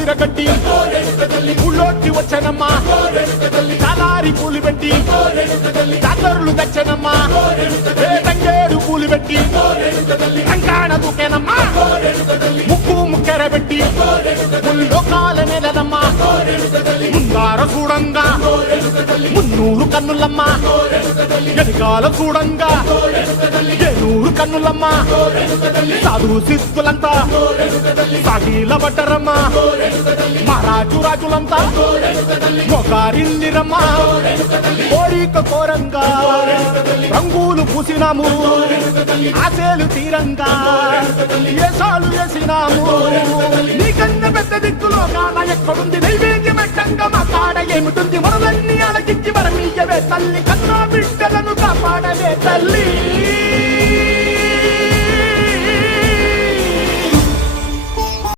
సిరగట్టి ఊళ్ళోకి వచ్చనమ్మా చాలారి పూలు పెట్టి జాతరులు తెచ్చనమ్మా తంగేడు పూలు పెట్టి కంకాణ దూకేనమ్మా ముక్కు ముక్కెర పెట్టి ముల్లోకాల నెలనమ్మా ముందార చూడంగా మున్నూరు కన్నులమ్మా ఎదికాల చూడంగా ఏనూరు కన్నులమ్మా సాధు సిద్ధులంతా సాగిల పడ్డరమ్మా మహారాజు రాజులంతా మొగారిల్లిరమ్మా కోరిక కోరంగా రంగులు పూసినాము ఆశలు తీరంగా ఏసాలు వేసినాము నీకన్నా పెద్ద దిక్కులో కాన ఎక్కడుంది నైవేద్యం ఎట్టంగా మా కాడ ఏమిటుంది మనలన్నీ అలగించి మరమీయవే తల్లి కన్నా బిడ్డలను కాపాడవే తల్లి